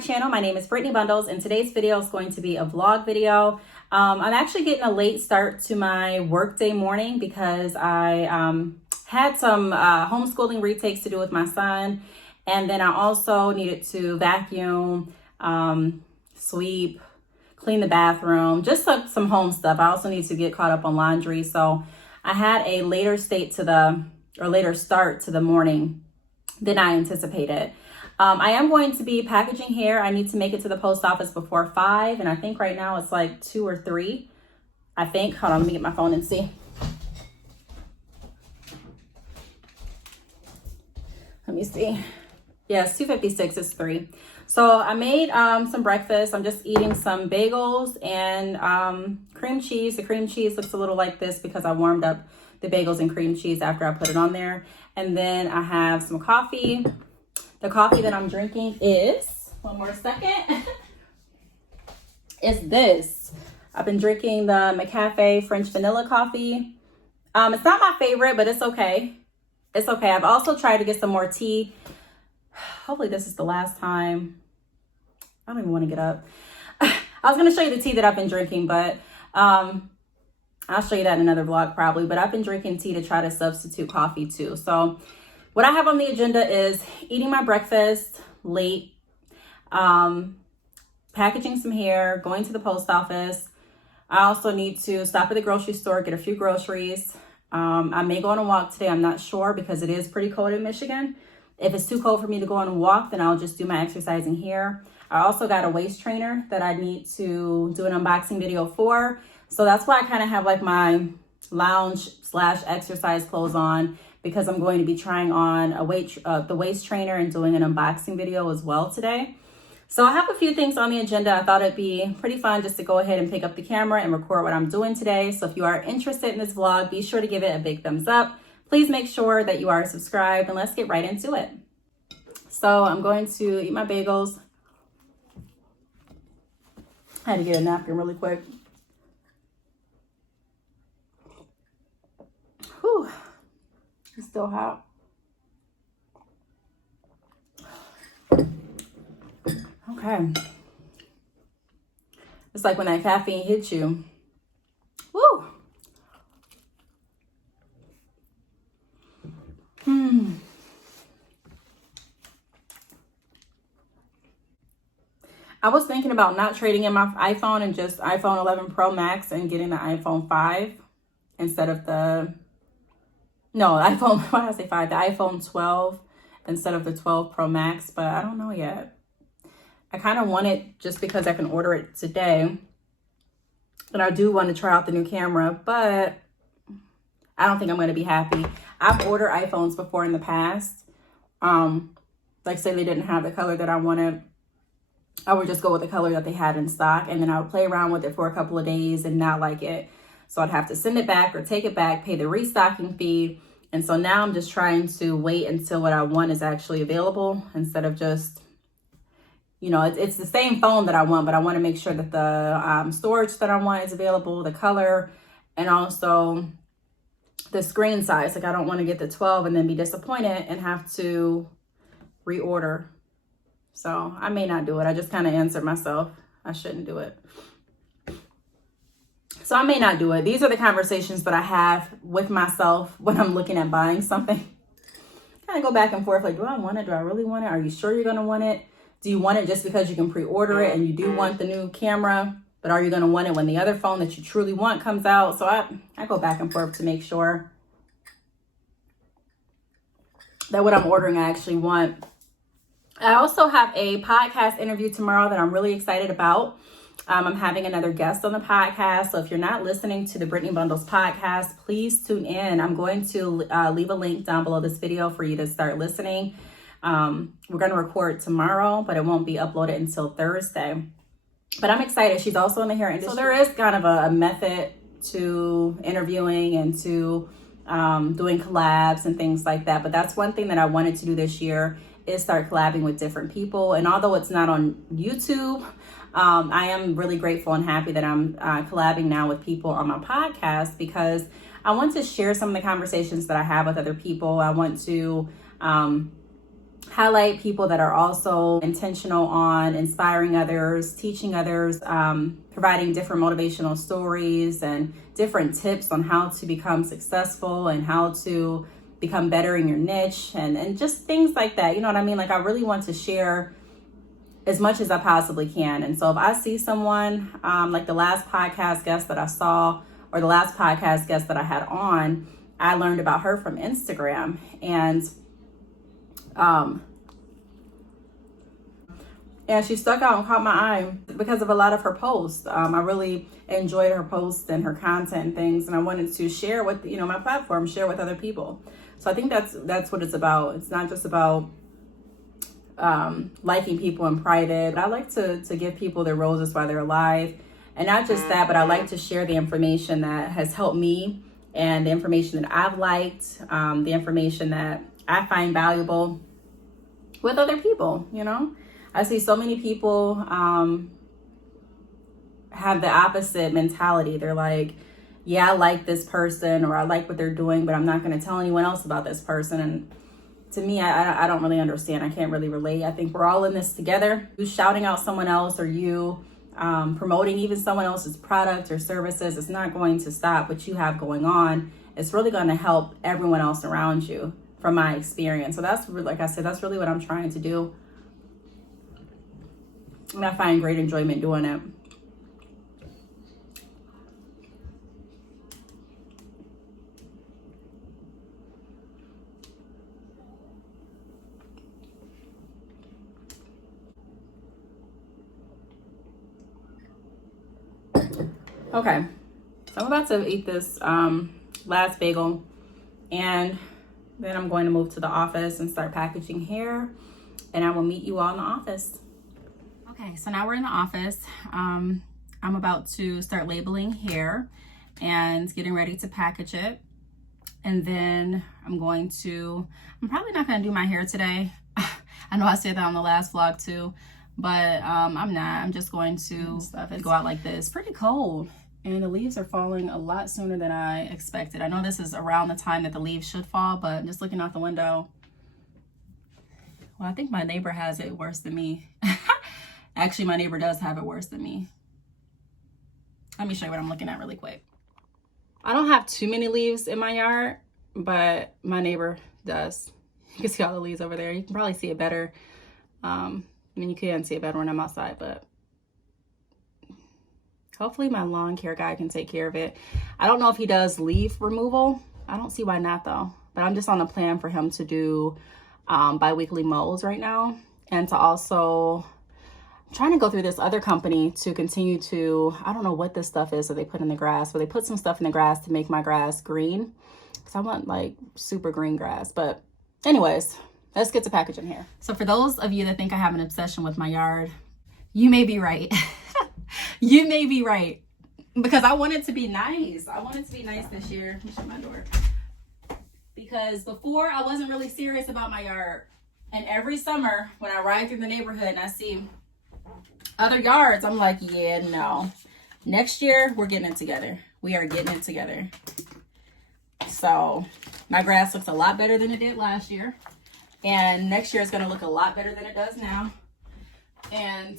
my channel. My name is Brittany Bundles, and today's video is going to be a vlog video. I'm actually getting a late start to my workday morning because I had some homeschooling retakes to do with my son, and then I also needed to vacuum, sweep, clean the bathroom, just some home stuff. I also need to get caught up on laundry, so I had a later start to the morning than I anticipated. I am going to be packaging here. I need to make it to the post office before 5, and I think right now it's like 2 or 3. I think. Hold on, let me get my phone and see. Let me see. Yeah, it's 2:56. It's 3. So I made some breakfast. I'm just eating some bagels and cream cheese. The cream cheese looks a little like this because I warmed up the bagels and cream cheese after I put it on there. And then I have some coffee. The coffee that I'm drinking is, one more second, is this. I've been drinking the McCafe French vanilla coffee. It's not my favorite, but it's okay. It's okay. I've also tried to get some more tea. Hopefully this is the last time. I don't even want to get up. I was going to show you the tea that I've been drinking, but I'll show you that in another vlog probably. But I've been drinking tea to try to substitute coffee too. So what I have on the agenda is eating my breakfast late, packaging some hair, going to the post office. I also need to stop at the grocery store, get a few groceries. I may go on a walk today. I'm not sure because it is pretty cold in Michigan. If it's too cold for me to go on a walk, then I'll just do my exercising here. I also got a waist trainer that I need to do an unboxing video for. So that's why I kind of have like my lounge/exercise clothes on, because I'm going to be trying on the waist trainer and doing an unboxing video as well today. So I have a few things on the agenda. I thought it'd be pretty fun just to go ahead and pick up the camera and record what I'm doing today. So if you are interested in this vlog, be sure to give it a big thumbs up. Please make sure that you are subscribed, and let's get right into it. So I'm going to eat my bagels. I had to get a napkin really quick. Whew. It's still hot. Okay. It's like when that caffeine hits you. Woo. I was thinking about not trading in my iPhone and just iPhone 11 Pro Max and getting the iPhone 5 instead of the iPhone, why did I say 5? The iPhone 12 instead of the 12 Pro Max, but I don't know yet. I kind of want it just because I can order it today. And I do want to try out the new camera, but I don't think I'm going to be happy. I've ordered iPhones before in the past. Like say they didn't have the color that I wanted. I would just go with the color that they had in stock, and then I would play around with it for a couple of days and not like it. So I'd have to send it back or take it back, pay the restocking fee. And so now I'm just trying to wait until what I want is actually available instead of just, it's the same phone that I want, but I want to make sure that the storage that I want is available, the color, and also the screen size. Like I don't want to get the 12 and then be disappointed and have to reorder. So I may not do it. I just kind of answered myself. I shouldn't do it. So I may not do it. These are the conversations that I have with myself when I'm looking at buying something. Kind of go back and forth. Like, do I want it? Do I really want it? Are you sure you're going to want it? Do you want it just because you can pre-order it and you do want the new camera? But are you going to want it when the other phone that you truly want comes out? So I go back and forth to make sure that what I'm ordering I actually want. I also have a podcast interview tomorrow that I'm really excited about. I'm having another guest on the podcast. So if you're not listening to the Brittany Bundles podcast, please tune in. I'm going to leave a link down below this video for you to start listening. We're going to record tomorrow, but it won't be uploaded until Thursday. But I'm excited. She's also in the hair industry. So there is kind of a method to interviewing and to doing collabs and things like that. But that's one thing that I wanted to do this year, is start collabing with different people. And although it's not on YouTube, I am really grateful and happy that I'm collabing now with people on my podcast, because I want to share some of the conversations that I have with other people. I want to highlight people that are also intentional on inspiring others, teaching others, providing different motivational stories and different tips on how to become successful and how to become better in your niche and just things like that. You know what I mean? Like, I really want to share as much as I possibly can. And so if I see someone, like the last podcast guest that I saw, or the last podcast guest that I had on, I learned about her from Instagram. And she stuck out and caught my eye because of a lot of her posts. I really enjoyed her posts and her content and things, and I wanted to share with, you know, my platform, share with other people. So I think that's what it's about. It's not just about liking people in private. I like to give people their roses while they're alive, and not just that, but I like to share the information that has helped me and the information that I've liked, the information that I find valuable with other people. You know, I see so many people have the opposite mentality. They're like, yeah, I like this person, or I like what they're doing, but I'm not going to tell anyone else about this person. And to me, I don't really understand. I can't really relate. I think we're all in this together. You shouting out someone else, or you promoting even someone else's product or services, it's not going to stop what you have going on. It's really going to help everyone else around you, from my experience. So that's, like I said, that's really what I'm trying to do. And I find great enjoyment doing it. Okay, so I'm about to eat this last bagel, and then I'm going to move to the office and start packaging hair, and I will meet you all in the office. Okay, so now we're in the office. I'm about to start labeling hair and getting ready to package it. And then I'm probably not going to do my hair today. I know I said that on the last vlog too, but I'm not. I'm just going to go out like this. Pretty cold, and the leaves are falling a lot sooner than I expected. I know this is around the time that the leaves should fall, but just looking out the window, well, I think my neighbor has it worse than me. Actually, my neighbor does have it worse than me. Let me show you what I'm looking at really quick. I don't have too many leaves in my yard, but my neighbor does. You can see all the leaves over there. You can probably see it better. I mean, you can see it better when I'm outside, but hopefully my lawn care guy can take care of it. I don't know if he does leaf removal. I don't see why not though, but I'm just on a plan for him to do bi-weekly mows right now, and to also trying to go through this other company to continue to, I don't know what this stuff is that they put in the grass, but they put some stuff in the grass to make my grass green, because I want like super green grass. But anyways, let's get to packaging here. So for those of you that think I have an obsession with my yard, you may be right. You may be right, because I want it to be nice. I want it to be nice this year. Let me shut my door. Because before, I wasn't really serious about my yard. And every summer when I ride through the neighborhood and I see other yards, I'm like, yeah, no. Next year, we're getting it together. We are getting it together. So my grass looks a lot better than it did last year. And next year is going to look a lot better than it does now. And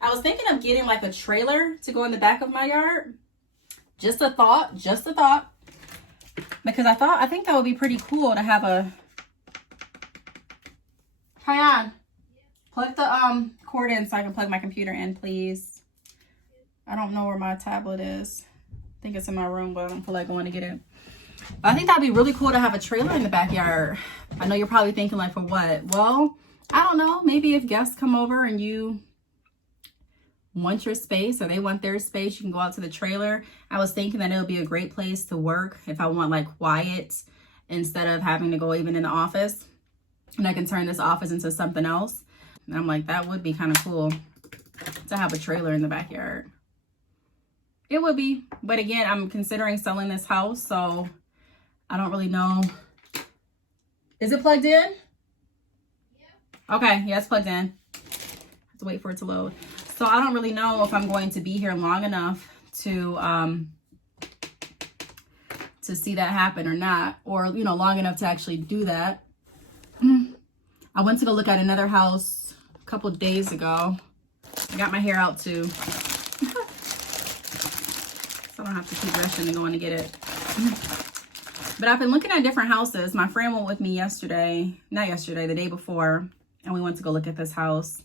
I was thinking of getting like a trailer to go in the back of my yard. Just a thought. Because I think that would be pretty cool to have a... Hi, plug the cord in so I can plug my computer in, please. I don't know where my tablet is. I think it's in my room, but I don't feel like going to get it. But I think that'd be really cool to have a trailer in the backyard. I know you're probably thinking like, for what? Well, I don't know. Maybe if guests come over and you want your space, or they want their space, you can go out to the trailer. I was thinking that it would be a great place to work if I want like quiet, instead of having to go even in the office. And I can turn this office into something else. And I'm like, that would be kind of cool to have a trailer in the backyard. It would be. But again, I'm considering selling this house, so I don't really know. Is it plugged in? Yeah. Okay, yeah, it's plugged in. Have to wait for it to load. So I don't really know if I'm going to be here long enough to see that happen or not, or, you know, long enough to actually do that. I went to go look at another house a couple days ago. I got my hair out too. So I don't have to keep rushing and going to get it. But I've been looking at different houses. My friend went with me yesterday, not yesterday, the day before, and we went to go look at this house.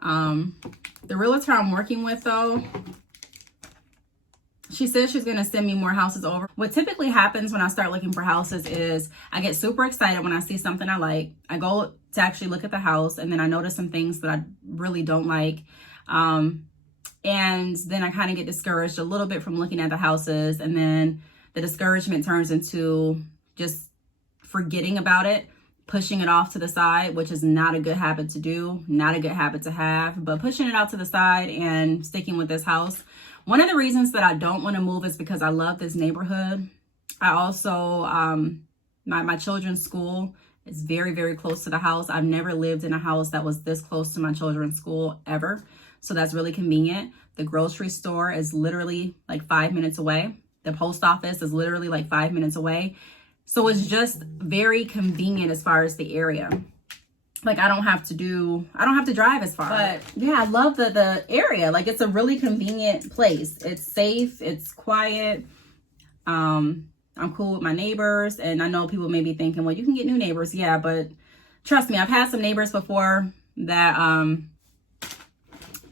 The realtor I'm working with though, she says she's going to send me more houses over. What typically happens when I start looking for houses is I get super excited when I see something I like. I go to actually look at the house, and then I notice some things that I really don't like. And then I kind of get discouraged a little bit from looking at the houses, and then the discouragement turns into just forgetting about it, pushing it off to the side, which is not a good habit to do, not a good habit to have, but pushing it out to the side and sticking with this house. One of the reasons that I don't want to move is because I love this neighborhood. I also, my children's school is very, very close to the house. I've never lived in a house that was this close to my children's school ever. So that's really convenient. The grocery store is literally like 5 minutes away. The post office is literally like 5 minutes away. So it's just very convenient as far as the area. Like I don't have to drive as far. But yeah, I love the area. Like it's a really convenient place. It's safe, it's quiet. I'm cool with my neighbors, and I know people may be thinking, well, you can get new neighbors. Yeah, but trust me, I've had some neighbors before that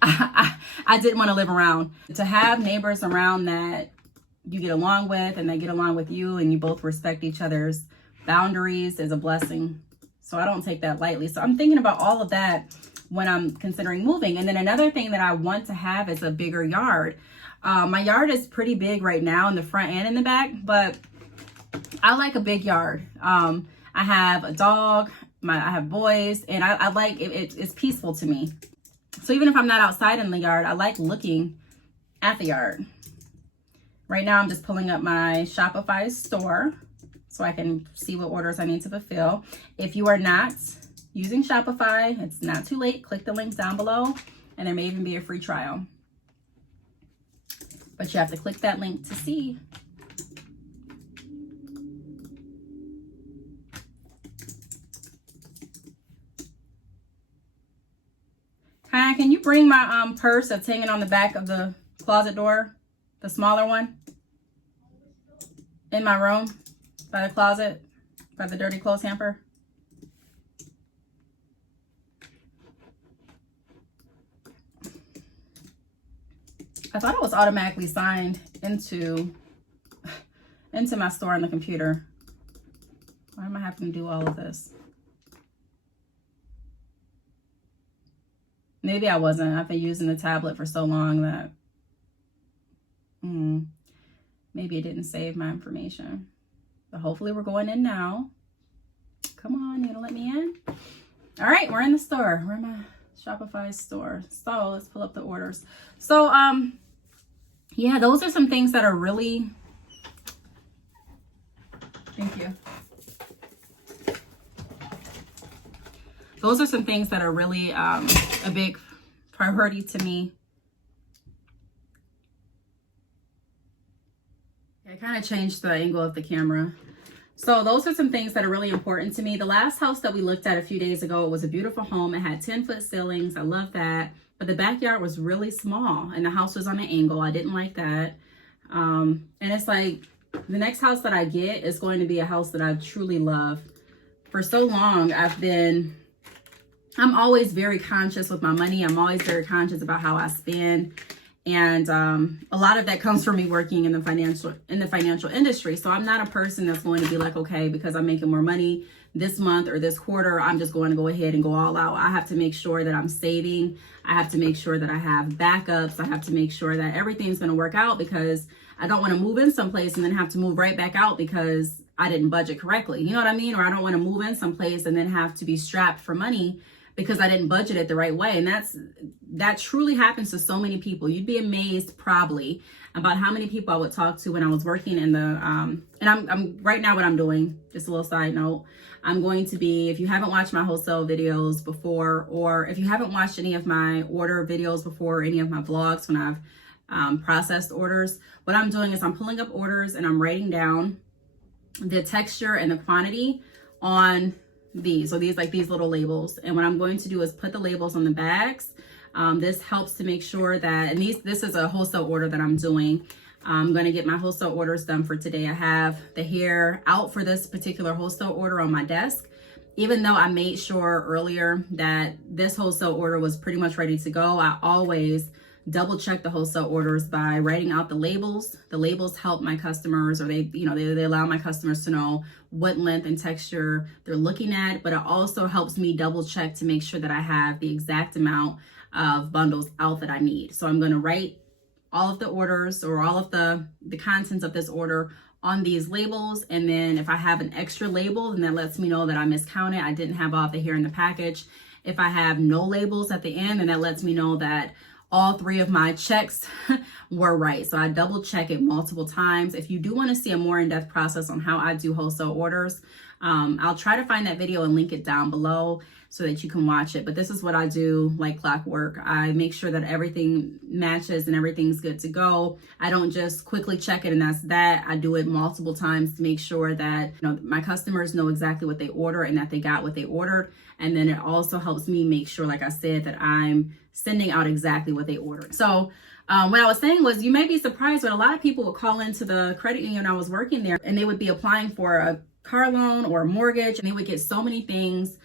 I didn't want to live around. To have neighbors around that you get along with and they get along with you and you both respect each other's boundaries is a blessing. So I don't take that lightly. So I'm thinking about all of that when I'm considering moving. And then another thing that I want to have is a bigger yard. My yard is pretty big right now in the front and in the back, but I like a big yard. I have a dog, I have boys, and I like it. It's peaceful to me. So even if I'm not outside in the yard, I like looking at the yard. Right now, I'm just pulling up my Shopify store so I can see what orders I need to fulfill. If you are not using Shopify, it's not too late. Click the link down below, and there may even be a free trial. But you have to click that link to see. Hi, can you bring my purse that's hanging on the back of the closet door? The smaller one? In my room? By the closet? By the dirty clothes hamper? I thought it was automatically signed into my store on the computer. Why am I having to do all of this? Maybe I wasn't. I've been using the tablet for so long that maybe it didn't save my information. But hopefully we're going in now. Come on, you gonna let me in? All right, we're in the store. We're in my Shopify store. So let's pull up the orders. So yeah, those are some things that are really, thank you. Those are some things that are really a big priority to me. I kind of changed the angle of the camera. So those are some things that are really important to me. The last house that we looked at a few days ago, it was a beautiful home. It had 10-foot ceilings. I love that. But the backyard was really small and the house was on an angle. I didn't like that. And it's like the next house that I get is going to be a house that I truly love. For so long, I'm always very conscious with my money. I'm always very conscious about how I spend. And a lot of that comes from me working in the financial industry. So I'm not a person that's going to be like, okay, because I'm making more money this month or this quarter, I'm just going to go ahead and go all out. I have to make sure that I'm saving. I have to make sure that I have backups. I have to make sure that everything's going to work out, because I don't want to move in someplace and then have to move right back out because I didn't budget correctly. You know what I mean? Or I don't want to move in someplace and then have to be strapped for money because I didn't budget it the right way. And that truly happens to so many people. You'd be amazed probably about how many people I would talk to when I was working in the, and I'm right now what I'm doing, just a little side note, I'm going to be, if you haven't watched my wholesale videos before, or if you haven't watched any of my order videos before, or any of my vlogs when I've processed orders, what I'm doing is I'm pulling up orders and I'm writing down the texture and the quantity on these. So these like these little labels. And what I'm going to do is put the labels on the bags. This helps to make sure that, and this is a wholesale order that I'm doing. I'm going to get my wholesale orders done for today. I have the hair out for this particular wholesale order on my desk. Even though I made sure earlier that this wholesale order was pretty much ready to go, I always double check the wholesale orders by writing out the labels. The labels help my customers, or they allow my customers to know what length and texture they're looking at, but it also helps me double check to make sure that I have the exact amount of bundles out that I need. So I'm going to write all of the orders, or all of the contents of this order on these labels. And then if I have an extra label, then that lets me know that I miscounted. I didn't have all the hair in the package. If I have no labels at the end, then that lets me know that all 3 of my checks were right. So I double check it multiple times. If you do want to see a more in-depth process on how I do wholesale orders, I'll try to find that video and link it down below so that you can watch it. But this is what I do like clockwork. I make sure that everything matches and everything's good to go. I don't just quickly check it and that's that. I do it multiple times to make sure that my customers know exactly what they order and that they got what they ordered. And then it also helps me make sure, like I said, that I'm sending out exactly what they ordered. So what I was saying was, you may be surprised, but a lot of people would call into the credit union when I was working there, and they would be applying for a car loan or a mortgage, and they would get so many things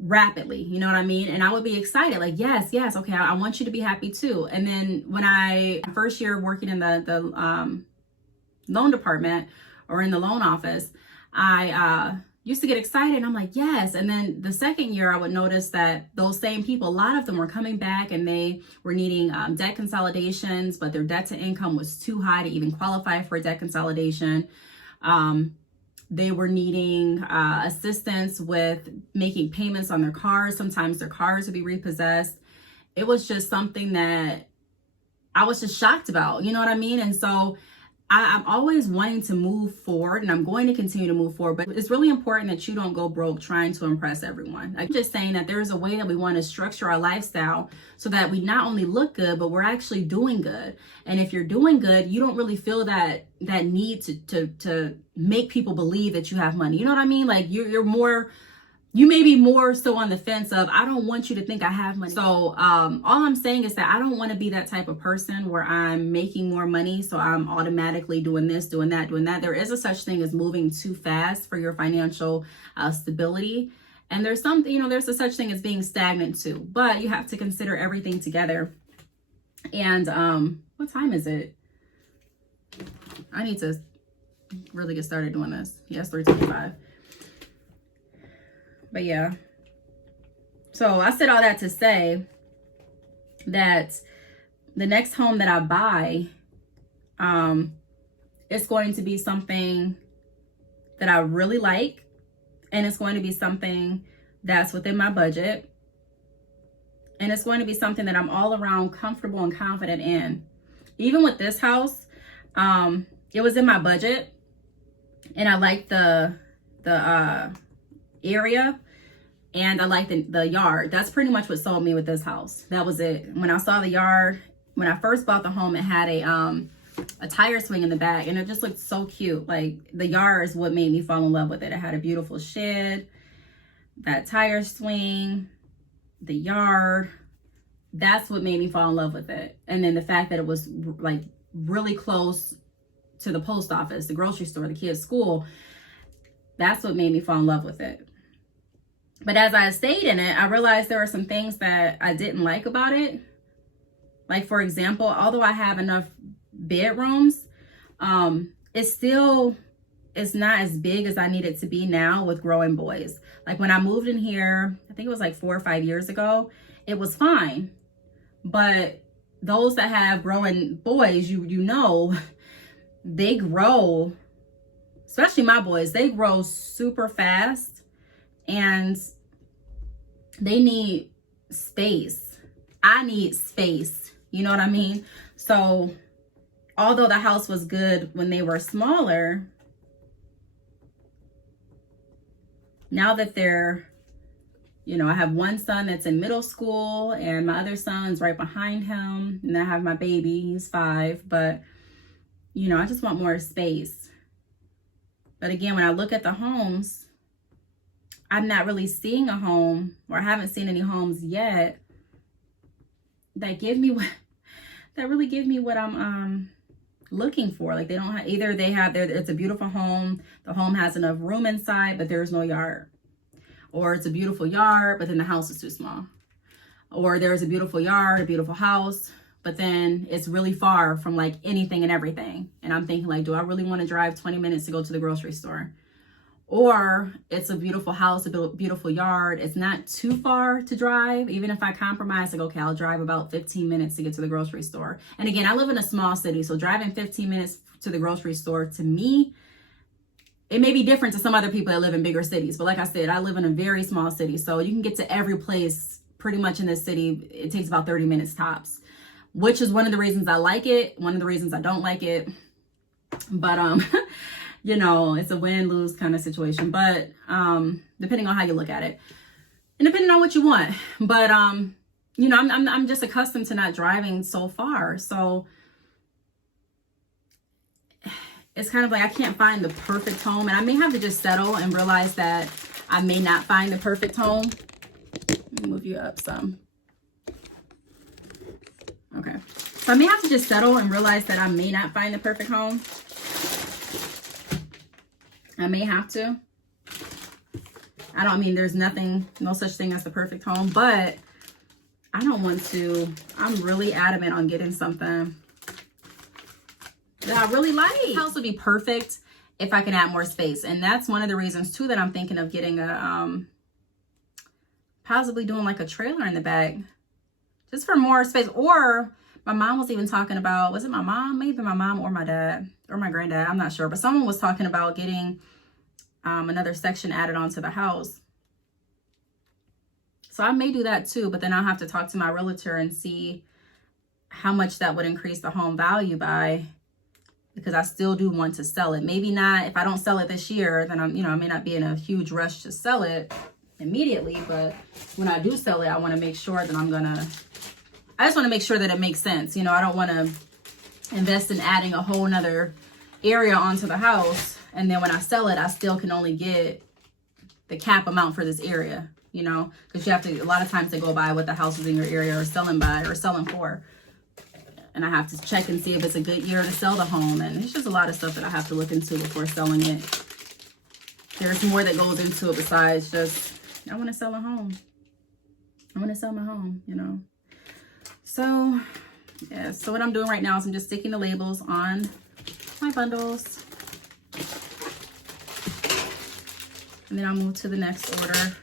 rapidly, you know what I mean? And I would be excited, like, yes, okay, I want you to be happy too. And then when first year working in the loan department or in the loan office, I used to get excited and I'm like, yes. And then the second year I would notice that those same people, a lot of them were coming back and they were needing debt consolidations, but their debt to income was too high to even qualify for a debt consolidation. They were needing assistance with making payments on their cars. Sometimes their cars would be repossessed. It was just something that I was just shocked about, you know what I mean? And so I'm always wanting to move forward, and I'm going to continue to move forward, but it's really important that you don't go broke trying to impress everyone. I'm just saying that there's a way that we want to structure our lifestyle so that we not only look good, but we're actually doing good. And if you're doing good, you don't really feel that need to make people believe that you have money. You know what I mean? Like you may be more so on the fence of, I don't want you to think I have money. So all I'm saying is that I don't want to be that type of person where I'm making more money, so I'm automatically doing this, doing that. There is a such thing as moving too fast for your financial stability. And there's a such thing as being stagnant too. But you have to consider everything together. And what time is it? I need to really get started doing this. Yes, 3:25. But yeah, so I said all that to say that the next home that I buy, it's going to be something that I really like, and it's going to be something that's within my budget, and it's going to be something that I'm all around comfortable and confident in. Even with this house, it was in my budget, and I like the area, and I like the yard. That's pretty much what sold me with this house. That was it. When I saw the yard, when I first bought the home, it had a tire swing in the back, and it just looked so cute. Like, the yard is what made me fall in love with it. It had a beautiful shed, that tire swing, the yard. That's what made me fall in love with it. And then the fact that it was like really close to the post office, the grocery store, the kids' school. That's what made me fall in love with it. But as I stayed in it, I realized there were some things that I didn't like about it. Like, for example, although I have enough bedrooms, it's not as big as I need it to be now with growing boys. Like, when I moved in here, I think it was like 4 or 5 years ago, it was fine. But those that have growing boys, you know, they grow, especially my boys, they grow super fast. And they need space. I need space. You know what I mean? So although the house was good when they were smaller, now that they're, I have one son that's in middle school and my other son's right behind him. And I have my baby, he's 5. But, I just want more space. But again, when I look at the homes, I'm not really seeing a home, or I haven't seen any homes yet that give me what, that really give me what I'm looking for. Like, they don't have, either they have their, it's a beautiful home, the home has enough room inside, but there's no yard. Or it's a beautiful yard, but then the house is too small. Or there's a beautiful yard, a beautiful house, but then it's really far from like anything and everything. And I'm thinking, like, do I really want to drive 20 minutes to go to the grocery store? Or it's a beautiful house, a beautiful yard. It's not too far to drive. Even if I compromise, like, okay, I'll drive about 15 minutes to get to the grocery store. And again, I live in a small city, so driving 15 minutes to the grocery store, to me, it may be different to some other people that live in bigger cities. But like I said, I live in a very small city, so you can get to every place pretty much in this city. It takes about 30 minutes tops, which is one of the reasons I like it. One of the reasons I don't like it. But, you know, it's a win-lose kind of situation, but depending on how you look at it and depending on what you want. But, you know, I'm just accustomed to not driving so far. So it's kind of like I can't find the perfect home, and I may have to just settle and realize that I may not find the perfect home. Let me move you up some. Okay. So I may have to just settle and realize that I may not find the perfect home. I may have to. I mean, there's no such thing as the perfect home, but I don't want to. I'm really adamant on getting something that I really like. The house would be perfect if I can add more space. And that's one of the reasons too that I'm thinking of getting a, possibly doing like a trailer in the back just for more space. Or my mom was even talking about, was it my mom? Maybe my mom or my dad or my granddad. I'm not sure. But someone was talking about getting another section added onto the house. So I may do that too. But then I'll have to talk to my realtor and see how much that would increase the home value by, because I still do want to sell it. Maybe not, if I don't sell it this year, then I may not be in a huge rush to sell it immediately. But when I do sell it, I want to make sure that I just want to make sure that it makes sense. You know, I don't want to invest in adding a whole nother area onto the house, and then when I sell it, I still can only get the cap amount for this area, you know, because you have to, a lot of times they go by what the houses in your area are selling by or selling for. And I have to check and see if it's a good year to sell the home. And it's just a lot of stuff that I have to look into before selling it. There's more that goes into it besides just, I want to sell a home. I want to sell my home, you know. So, yeah. So what I'm doing right now is I'm just sticking the labels on my bundles. And then I'll move to the next order.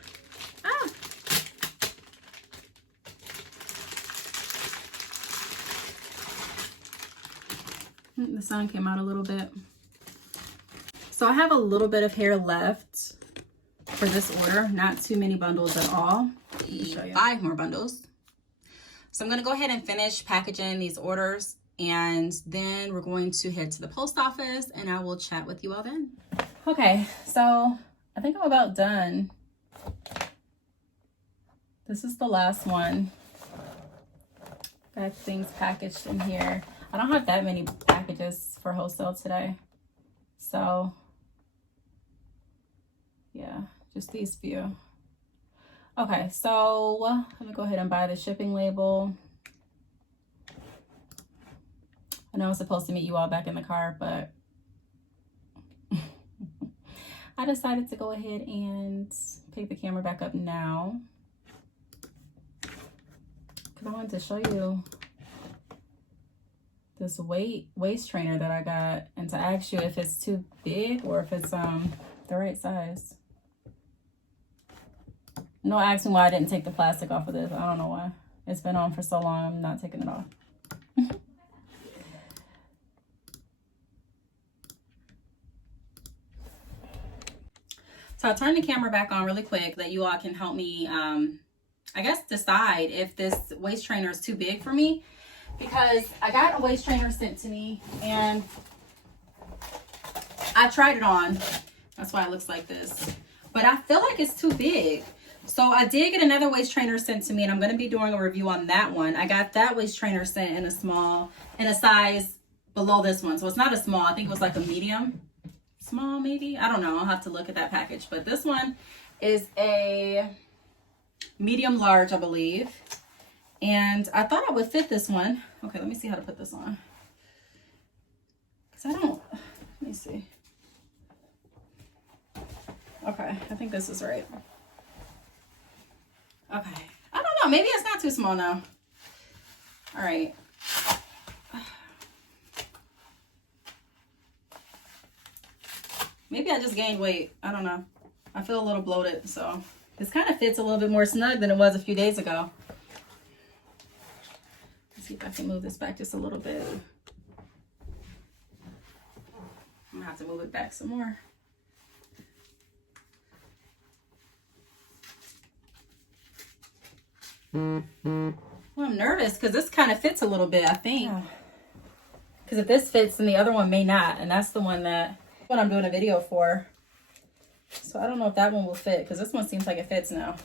The sun came out a little bit. So I have a little bit of hair left for this order. Not too many bundles at all. 5 more bundles. So I'm going to go ahead and finish packaging these orders, and then we're going to head to the post office, and I will chat with you all then. Okay, so I think I'm about done. This is the last one. Got things packaged in here. I don't have that many packages for wholesale today. So, yeah, just these few. Okay, so let me go ahead and buy the shipping label. I know I was supposed to meet you all back in the car, but I decided to go ahead and pick the camera back up now, because I wanted to show you this waist trainer that I got, and to ask you if it's too big or if it's the right size. No, ask me why I didn't take the plastic off of this. I don't know why. It's been on for so long, I'm not taking it off. So I'll turn the camera back on really quick that you all can help me, I guess, decide if this waist trainer is too big for me. Because I got a waist trainer sent to me, and I tried it on. That's why it looks like this. But I feel like it's too big. So I did get another waist trainer sent to me, and I'm going to be doing a review on that one. I got that waist trainer sent in a size below this one. So it's not a small. I think it was like a medium. Small, maybe. I don't know. I'll have to look at that package. But this one is a medium large, I believe. And I thought I would fit this one. Okay, let me see how to put this on. Because I don't, let me see. Okay, I think this is right. Okay, I don't know, maybe it's not too small now. All right. Maybe I just gained weight. I don't know. I feel a little bloated, so this kind of fits a little bit more snug than it was a few days ago. Let's see if I can move this back just a little bit. I'm gonna have to move it back some more. Well, I'm nervous because this kind of fits a little bit, I think. Because if this fits, then the other one may not, and that's the one that I'm doing a video for. So I don't know if that one will fit because this one seems like it fits now.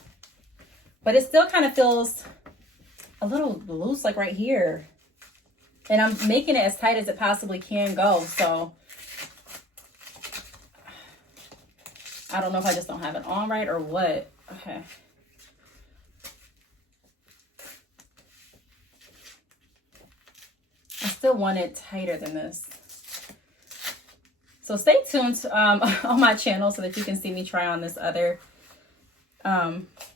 But it still kind of feels a little loose, like right here. And I'm making it as tight as it possibly can go. So I don't know if I just don't have it on right or what. Okay. I still want it tighter than this. So stay tuned on my channel so that you can see me try on this other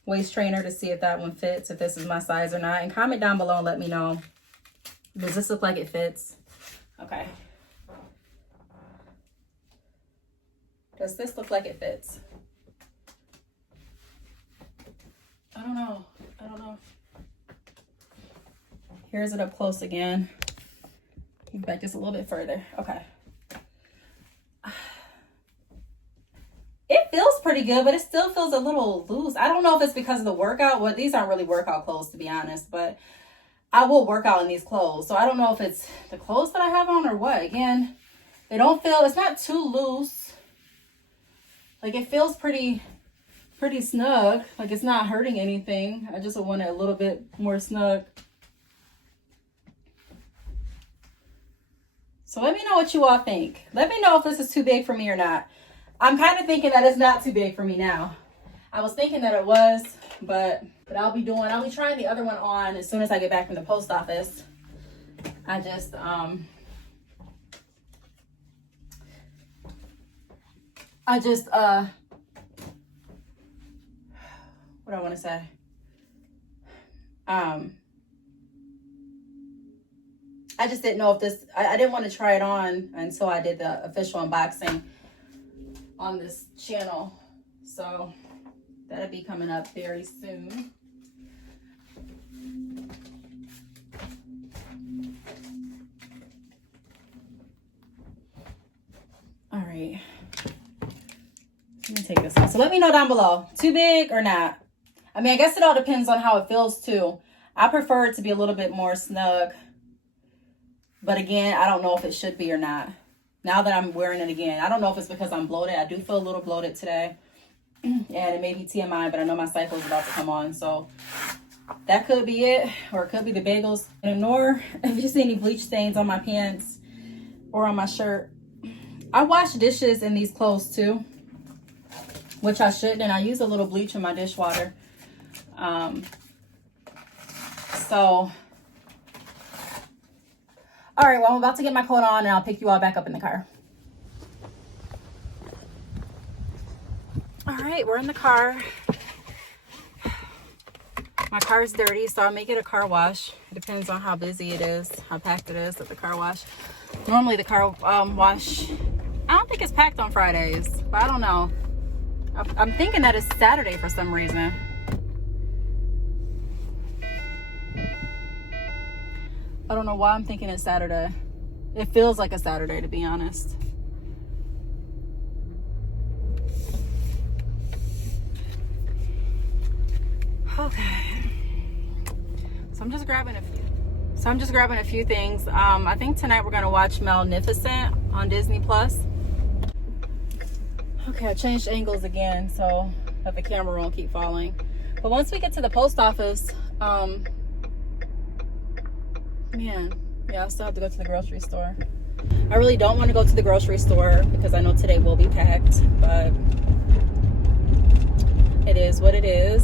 waist trainer to see if that one fits, if this is my size or not. And comment down below and let me know. Does this look like it fits? Okay. Does this look like it fits? I don't know. I don't know. Here's it up close again. Back just a little bit further. Okay. It feels pretty good, but it still feels a little loose. I don't know if it's because of the workout. Well, these aren't really workout clothes, to be honest, but I will work out in these clothes. So I don't know if it's the clothes that I have on or what. Again, they don't feel, it's not too loose. Like it feels pretty snug. Like it's not hurting anything. I just want it a little bit more snug. So let me know what you all think. Let me know if this is too big for me or not. I'm kind of thinking that it's not too big for me now. I was thinking that it was, but I'll be trying the other one on as soon as I get back from the post office. I just, what do I want to say? I just didn't know if this, I didn't want to try it on until I did the official unboxing on this channel. So that'll be coming up very soon. All right. Let me take this off. So let me know down below, too big or not? I mean, I guess it all depends on how it feels too. I prefer it to be a little bit more snug. But again, I don't know if it should be or not. Now that I'm wearing it again, I don't know if it's because I'm bloated. I do feel a little bloated today. And it may be TMI, but I know my cycle is about to come on. So that could be it. Or it could be the bagels. And ignore if you see any bleach stains on my pants or on my shirt. I wash dishes in these clothes too, which I shouldn't. And I use a little bleach in my dishwater. All right, well, I'm about to get my coat on and I'll pick you all back up in the car. All right, we're in the car. My car is dirty, so I may get a car wash. It depends on how busy it is, how packed it is at the car wash. Normally the car wash, I don't think it's packed on Fridays, but I don't know. I'm thinking that it's Saturday for some reason. I don't know why I'm thinking it's Saturday. It feels like a Saturday, to be honest. Okay. So I'm just grabbing a few things. I think tonight we're gonna watch Magnificent on Disney Plus. Okay, I changed angles again so that the camera won't keep falling. But once we get to the post office, man, yeah, I still have to go to the grocery store. I really don't want to go to the grocery store because I know today will be packed, but It is what it is.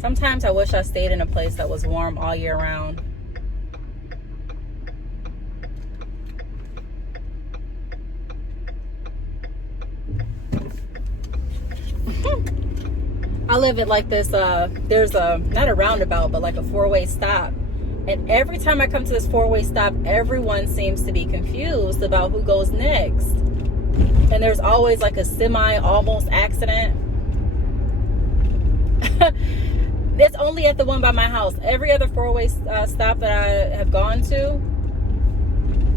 Sometimes I wish I stayed in a place that was warm all year round. I live at like this, there's not a roundabout, but like a four-way stop. And every time I come to this four-way stop, everyone seems to be confused about who goes next. And there's always like a semi-almost accident. It's only at the one by my house. Every other four-way stop that I have gone to,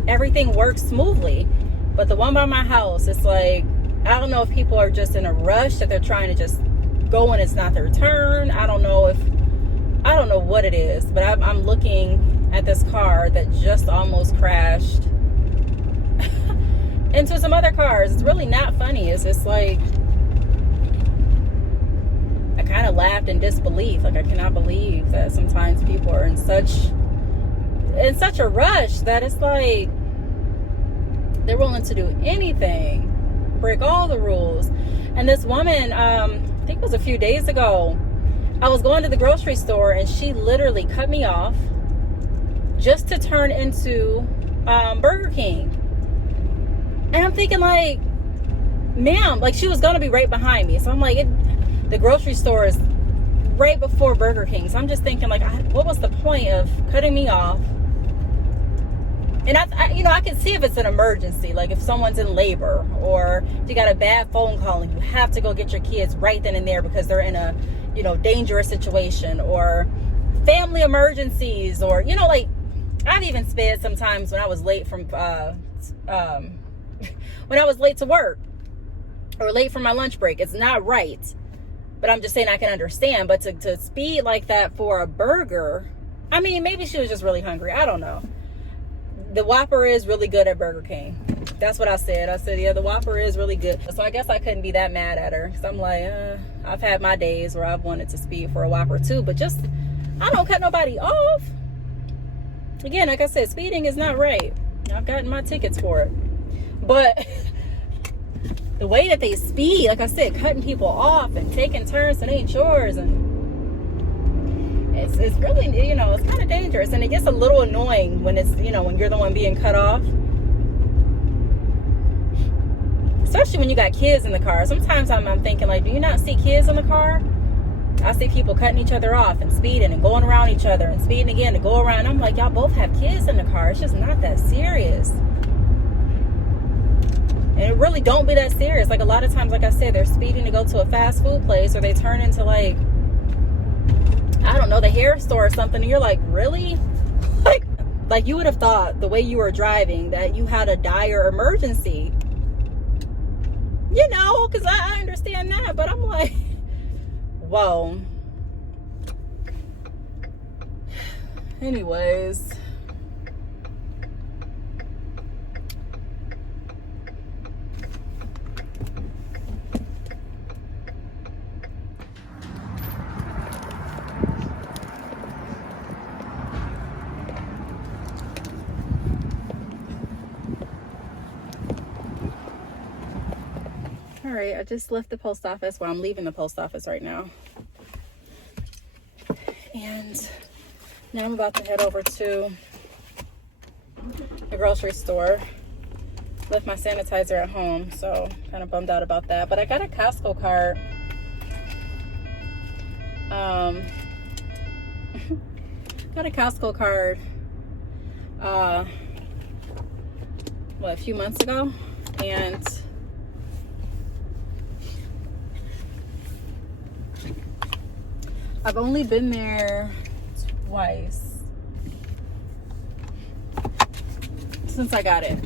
everything works smoothly. But the one by my house, it's like, I don't know if people are just in a rush, that they're trying to just go when it's not their turn. I don't know what it is, but I'm looking at this car that just almost crashed into some other cars. It's really not funny. It's just like, I kind of laughed in disbelief. Like, I cannot believe that sometimes people are in such a rush that it's like they're willing to do anything, break all the rules. And this woman, I think it was a few days ago, I was going to the grocery store and she literally cut me off just to turn into Burger King. And I'm thinking like, ma'am, like she was going to be right behind me. So I'm like, the grocery store is right before Burger King. So I'm just thinking like, what was the point of cutting me off? And I can see if it's an emergency, like if someone's in labor or if you got a bad phone call and you have to go get your kids right then and there because they're in a, dangerous situation, or family emergencies, or, like I've even sped sometimes when I was late from, when I was late to work or late for my lunch break. It's not right, but I'm just saying I can understand. But to speed like that for a burger, I mean, maybe she was just really hungry. I don't know. The Whopper is really good at Burger King. That's what I said. I said, yeah, the Whopper is really good. So I guess I couldn't be that mad at her. Because I'm like, I've had my days where I've wanted to speed for a Whopper too. But just, I don't cut nobody off. Again, like I said, speeding is not right. I've gotten my tickets for it. But the way that they speed, like I said, cutting people off and taking turns that ain't yours, and it's really, it's kind of dangerous. And it gets a little annoying when it's, when you're the one being cut off. Especially when you got kids in the car. Sometimes I'm thinking like, do you not see kids in the car? I see people cutting each other off and speeding and going around each other and speeding again to go around. I'm like, y'all both have kids in the car. It's just not that serious. And it really don't be that serious. Like a lot of times, like I said, they're speeding to go to a fast food place, or they turn into like, I don't know, the hair store or something. And you're like, really? Like you would have thought the way you were driving that you had a dire emergency. Because I understand that. But I'm like, whoa. Anyways. All right, I just left the post office. Well, I'm leaving the post office right now. And now I'm about to head over to the grocery store. Left my sanitizer at home, so kind of bummed out about that. But I got a Costco card. Got a Costco card a few months ago, and I've only been there twice since I got it.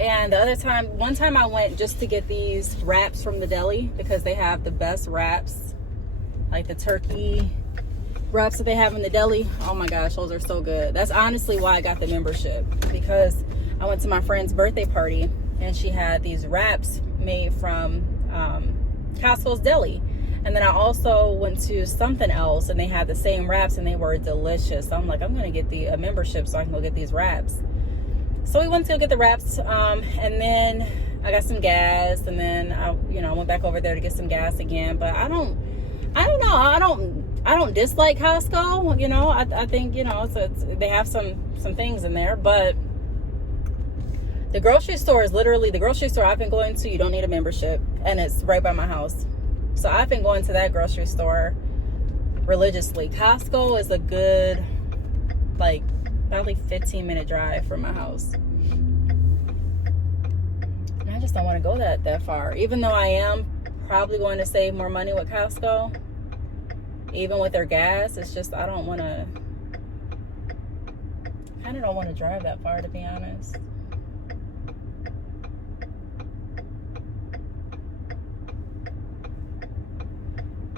And the other time, one time I went just to get these wraps from the deli because they have the best wraps, like the turkey wraps that they have in the deli. Oh my gosh, those are so good. That's honestly why I got the membership, because I went to my friend's birthday party and she had these wraps made from Costco's deli. And And then I also went to something else and they had the same wraps and they were delicious. So I'm like, I'm going to get the membership so I can go get these wraps. So we went to go get the wraps, and then I got some gas, and then I went back over there to get some gas again. But I don't know. I don't dislike Costco. I think they have some things in there, but the grocery store is literally the grocery store I've been going to. You don't need a membership, and it's right by my house. So I've been going to that grocery store religiously. Costco is a good, probably 15-minute drive from my house. And I just don't want to go that far. Even though I am probably going to save more money with Costco, even with their gas, it's just I don't want to drive that far, to be honest.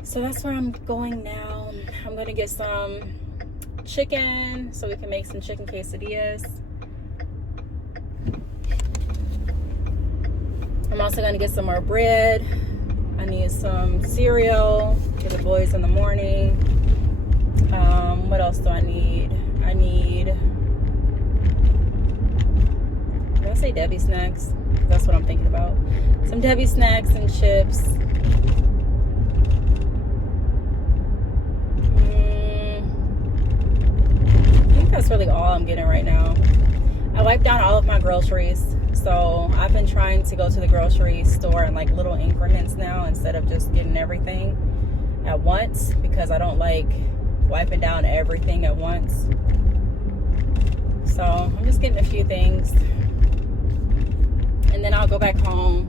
So that's where I'm going now. I'm going to get some chicken so we can make some chicken quesadillas. I'm also going to get some more bread. I need some cereal for the boys in the morning. What else do I need? Did I say Debbie snacks? That's what I'm thinking about. Some Debbie snacks and chips. That's really all I'm getting right now. I wiped down all of my groceries, so I've been trying to go to the grocery store in little increments now instead of just getting everything at once, because I don't like wiping down everything at once. So I'm just getting a few things, and then I'll go back home,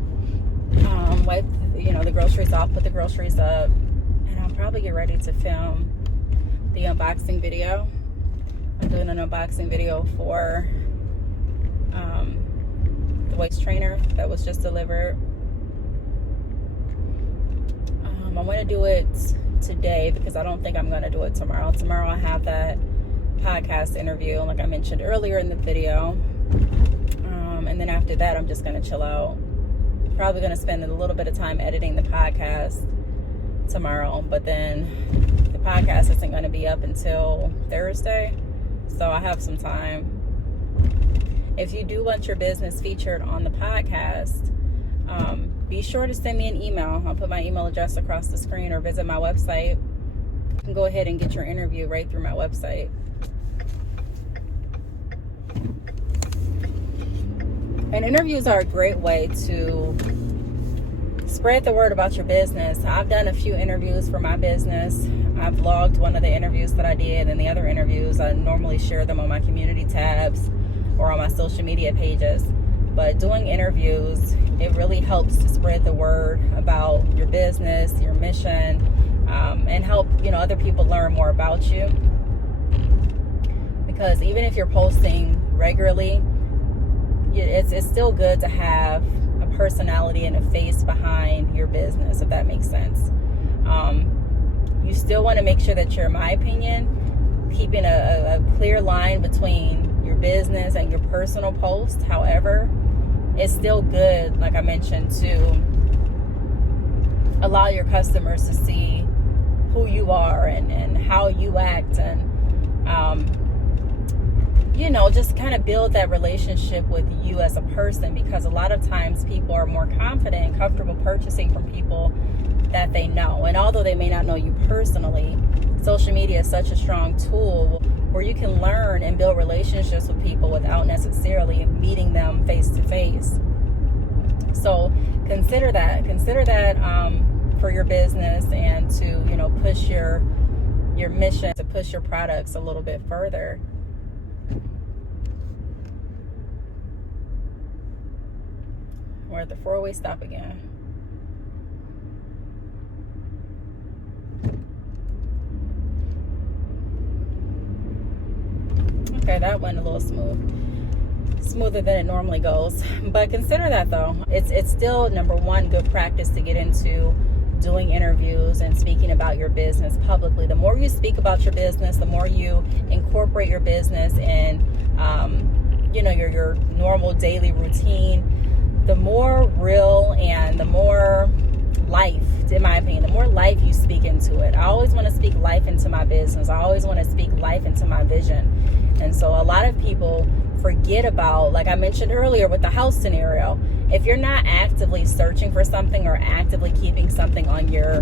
wipe the groceries off, put the groceries up, and I'll probably get ready to film the unboxing video. I'm doing an unboxing video for the waist trainer that was just delivered. I'm going to do it today because I don't think I'm going to do it tomorrow. Tomorrow I have that podcast interview, like I mentioned earlier in the video. And then after that, I'm just going to chill out. Probably going to spend a little bit of time editing the podcast tomorrow, but then the podcast isn't going to be up until Thursday. So I have some time. If you do want your business featured on the podcast, be sure to send me an email. I'll put my email address across the screen, or visit my website. You can go ahead and get your interview right through my website. And interviews are a great way to spread the word about your business. I've done a few interviews for my business. I've vlogged one of the interviews that I did, and the other interviews, I normally share them on my community tabs or on my social media pages. But doing interviews, it really helps to spread the word about your business, your mission, and help other people learn more about you. Because even if you're posting regularly, it's still good to have a personality and a face behind your business, if that makes sense. You still want to make sure that you're, in my opinion, keeping a clear line between your business and your personal post. However, it's still good, like I mentioned, to allow your customers to see who you are and how you act, and just kind of build that relationship with you as a person, because a lot of times people are more confident and comfortable purchasing from people that they know. And although they may not know you personally, social media is such a strong tool where you can learn and build relationships with people without necessarily meeting them face to face. So consider that for your business, and to push your mission, to push your products a little bit further. We're at the 4-way stop again. Okay, that went a little smoother than it normally goes. But consider that, though. It's still, number one, good practice to get into doing interviews and speaking about your business publicly. The more you speak about your business, the more you incorporate your business in your normal daily routine, the more real and the more life, in my opinion, the more life you speak into it. I always want to speak life into my business. I always want to speak life into my vision. And so a lot of people forget about, like I mentioned earlier with the house scenario, if you're not actively searching for something or actively keeping something on your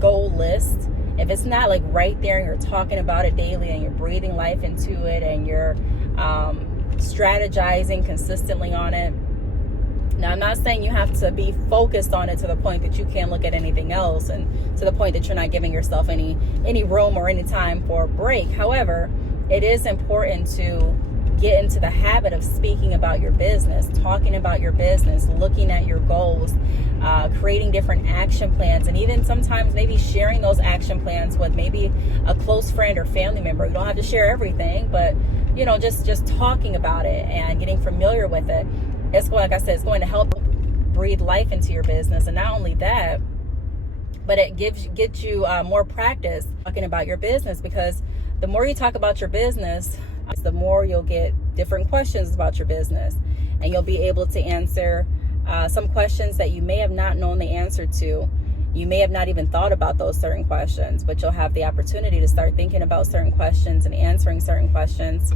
goal list, if it's not like right there and you're talking about it daily and you're breathing life into it and you're strategizing consistently on it. Now, I'm not saying you have to be focused on it to the point that you can't look at anything else and to the point that you're not giving yourself any room or any time for a break. However, it is important to get into the habit of speaking about your business, talking about your business, looking at your goals, creating different action plans, and even sometimes maybe sharing those action plans with maybe a close friend or family member. You don't have to share everything, but just talking about it and getting familiar with it. It's going, like I said, it's going to help breathe life into your business. And not only that, but it gets you more practice talking about your business, because the more you talk about your business, the more you'll get different questions about your business, and you'll be able to answer some questions that you may have not known the answer to. You may have not even thought about those certain questions, but you'll have the opportunity to start thinking about certain questions and answering certain questions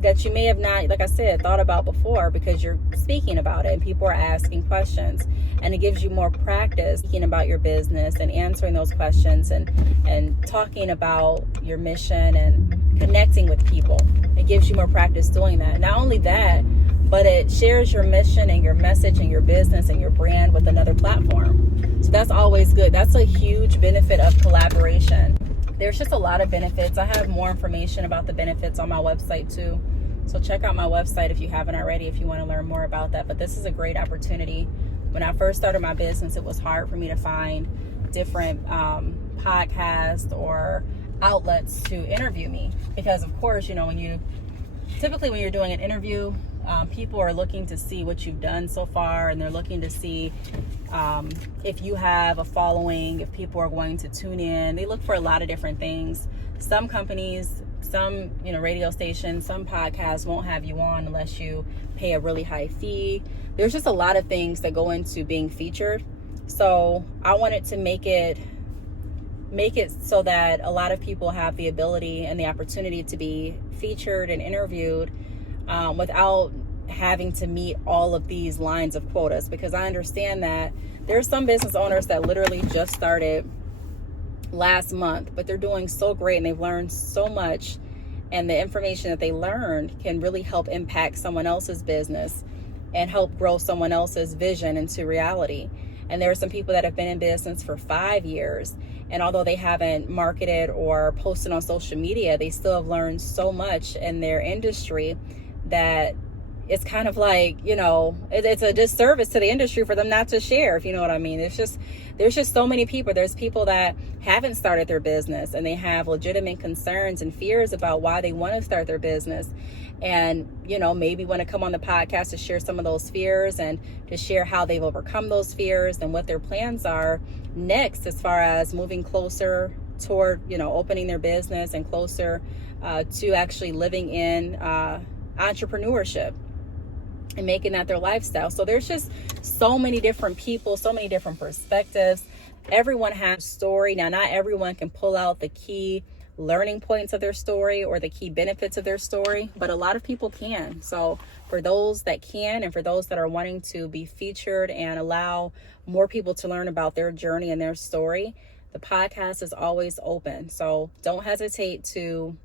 that you may have not, like I said, thought about before, because you're speaking about it and people are asking questions, and it gives you more practice speaking about your business and answering those questions and talking about your mission and connecting with people. It gives you more practice doing that. Not only that, but it shares your mission and your message and your business and your brand with another platform. So that's always good. That's a huge benefit of collaboration. There's just a lot of benefits. I have more information about the benefits on my website too. So check out my website if you haven't already, if you want to learn more about that. But this is a great opportunity. When I first started my business, it was hard for me to find different podcasts or outlets to interview me, because of course, when you're doing an interview, people are looking to see what you've done so far, and they're looking to see if you have a following, if people are going to tune in. They look for a lot of different things. Some companies, some radio stations, some podcasts won't have you on unless you pay a really high fee. There's just a lot of things that go into being featured. So I wanted to make it so that a lot of people have the ability and the opportunity to be featured and interviewed without having to meet all of these lines of quotas, because I understand that there's some business owners that literally just started last month, but they're doing so great and they've learned so much, and the information that they learned can really help impact someone else's business and help grow someone else's vision into reality. And there are some people that have been in business for 5 years, and although they haven't marketed or posted on social media, they still have learned so much in their industry that it's kind of like, it's a disservice to the industry for them not to share, if you know what I mean. There's just so many people. There's people that haven't started their business and they have legitimate concerns and fears about why they want to start their business, and maybe want to come on the podcast to share some of those fears and to share how they've overcome those fears and what their plans are next as far as moving closer toward opening their business and closer to actually living in entrepreneurship and making that their lifestyle. So there's just so many different people, so many different perspectives. Everyone has a story. Now, not everyone can pull out the key learning points of their story or the key benefits of their story, but a lot of people can. So for those that can, and for those that are wanting to be featured and allow more people to learn about their journey and their story, the podcast is always open. So don't hesitate to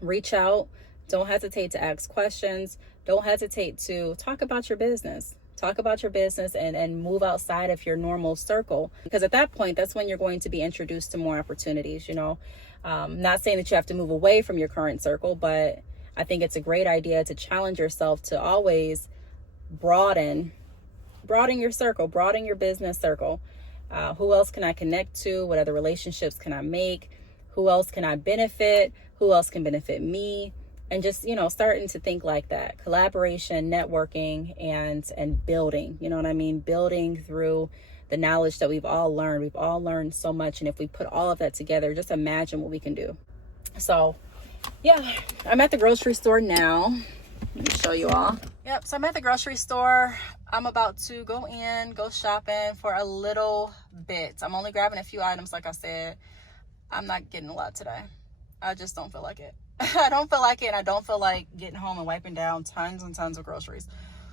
reach out. Don't hesitate to ask questions. Don't hesitate to talk about your business. Talk about your business and move outside of your normal circle, because at that point, that's when you're going to be introduced to more opportunities. Not saying that you have to move away from your current circle, but I think it's a great idea to challenge yourself to always broaden your circle, broaden your business circle. Who else can I connect to? What other relationships can I make? Who else can I benefit? Who else can benefit me? And just, starting to think like that. Collaboration, networking, and building. You know what I mean? Building through the knowledge that we've all learned. We've all learned so much. And if we put all of that together, just imagine what we can do. So, yeah, I'm at the grocery store now. Let me show you all. Yep, so I'm at the grocery store. I'm about to go shopping for a little bit. I'm only grabbing a few items, like I said. I'm not getting a lot today. I just don't feel like it. I don't feel like it, and I don't feel like getting home and wiping down tons and tons of groceries.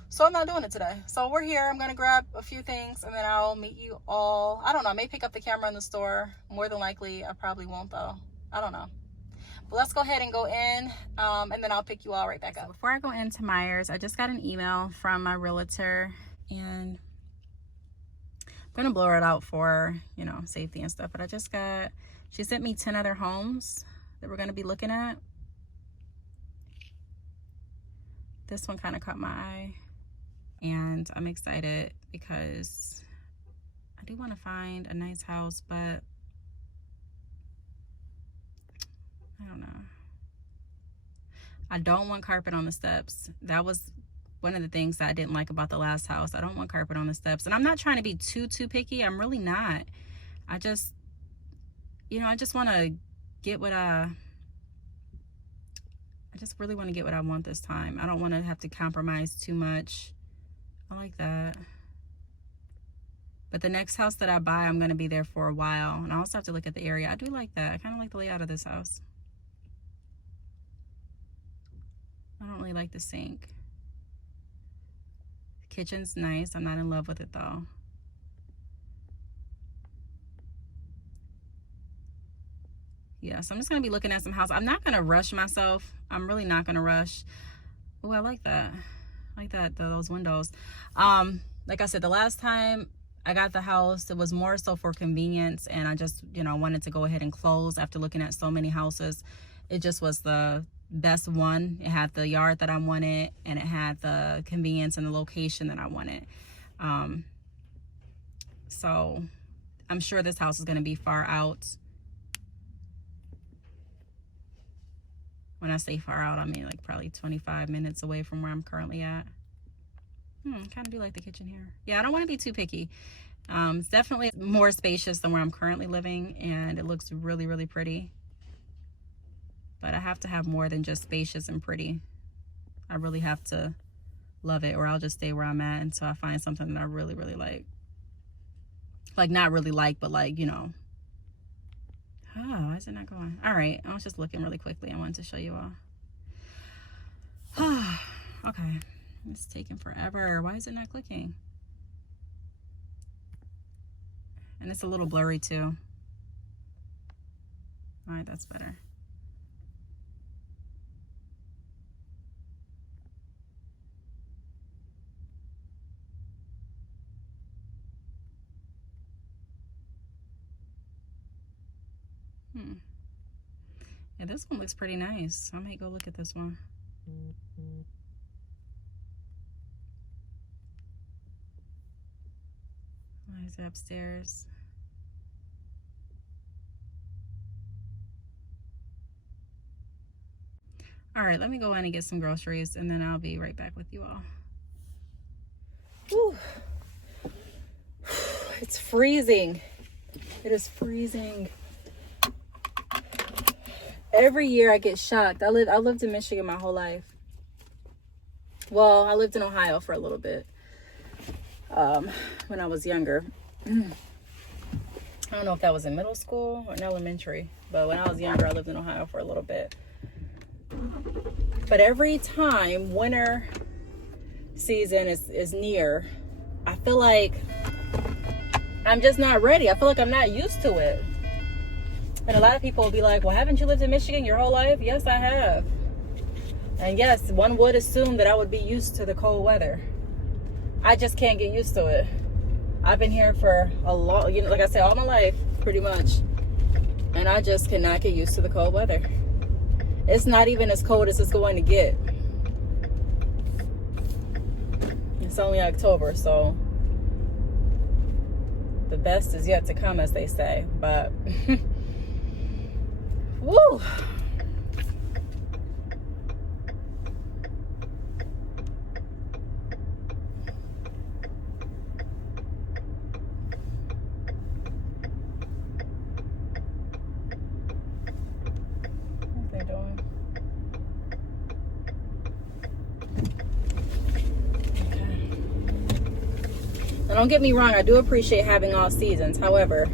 So I'm not doing it today. So we're here. I'm going to grab a few things, and then I'll meet you all. I don't know. I may pick up the camera in the store. More than likely, I probably won't, though. I don't know. But let's go ahead and go in, and then I'll pick you all right back up. So before I go into Myers, I just got an email from my realtor, and I'm going to blur it out for, you know, safety and stuff. But she sent me 10 other homes that we're going to be looking at. This one kind of caught my eye, and I'm excited because I do want to find a nice house, but I don't know. I don't want carpet on the steps. That was one of the things that I didn't like about the last house. I don't want carpet on the steps. And I'm not trying to be too picky. I'm really not. I just, you know, I just want to get what I just really want to get what I want this time. I don't want to have to compromise too much. I like that. But the next house that I buy, I'm going to be there for a while. And I also have to look at the area. I do like that. I kind of like the layout of this house. I don't really like the sink. The kitchen's nice. I'm not in love with it though. Yeah, so I'm just going to be looking at some houses. I'm not going to rush myself. I'm really not going to rush. Oh, I like that. I like that, those windows. Like I said, the last time I got the house, it was more so for convenience, and I just, you know, wanted to go ahead and close after looking at so many houses. It just was the best one. It had the yard that I wanted, and it had the convenience and the location that I wanted. So I'm sure this house is going to be far out. When I say far out, I mean like probably 25 minutes away from where I'm currently at. Kind of do like the kitchen here. Yeah, I don't want to be too picky. It's definitely more spacious than where I'm currently living, and it looks really pretty. But I have to have more than just spacious and pretty. I really have to love it, or I'll just stay where I'm at until I find something that I really like. Like, not really like, but like, you know. Oh, why is it not going? All right, I was just looking really quickly. I wanted to show you all. Okay, it's taking forever. Why is it not clicking? And it's a little blurry too. All right, that's better. Yeah, this one looks pretty nice. I might go look at this one. Why is it upstairs? All right, let me go in and get some groceries, and then I'll be right back with you all. Whew. It's freezing. It is freezing. Every year I get shocked. I lived in Michigan my whole life. Well, I lived in Ohio for a little bit when I was younger. I don't know if that was in middle school or in elementary, but when I was younger, I lived in Ohio for a little bit. But every time winter season is near, I feel like I'm just not ready. I feel like I'm not used to it. And a lot of people will be like, well, haven't you lived in Michigan your whole life? Yes, I have. And yes, one would assume that I would be used to the cold weather. I just can't get used to it. I've been here for a long, you know, like I said, all my life, pretty much. And I just cannot get used to the cold weather. It's not even as cold as it's going to get. It's only October, so the best is yet to come, as they say. But woo! What are they doing? Now, don't get me wrong, I do appreciate having all seasons. However,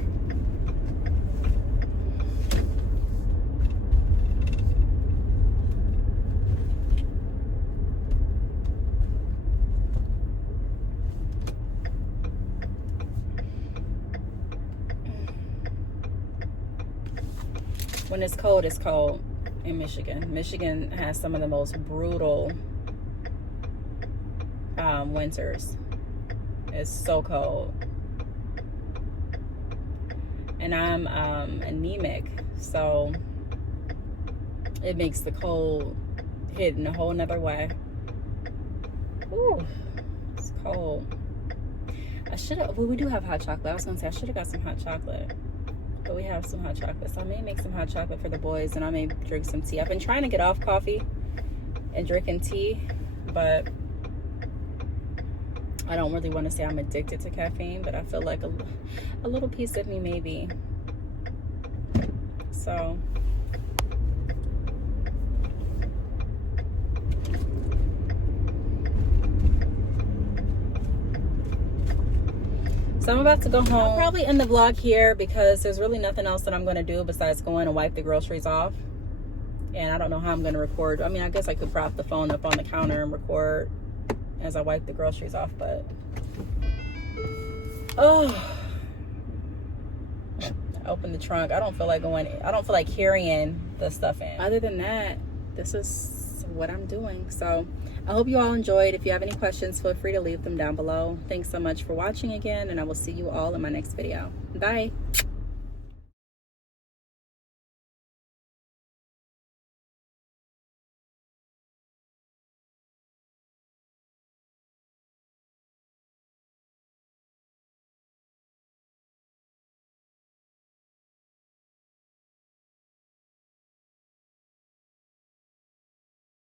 when it's cold in Michigan. Michigan has some of the most brutal winters. It's so cold. And I'm anemic, so it makes the cold hit in a whole nother way. Ooh, it's cold. Well, we do have hot chocolate. I was gonna say I should have got some hot chocolate. But we have some hot chocolate, so I may make some hot chocolate for the boys, and I may drink some tea. I've been trying to get off coffee and drinking tea, but I don't really want to say I'm addicted to caffeine, but I feel like a little piece of me maybe. So I'm about to go home. I'll probably end the vlog here because there's really nothing else that I'm going to do besides go in and wipe the groceries off. And I don't know how I'm going to record. I mean, I guess I could prop the phone up on the counter and record as I wipe the groceries off, but oh, I opened the trunk. I don't feel like going. I don't feel like carrying the stuff in. Other than that, this is what I'm doing. So I hope you all enjoyed. If you have any questions, feel free to leave them down below. Thanks so much for watching again, and I will see you all in my next video. Bye.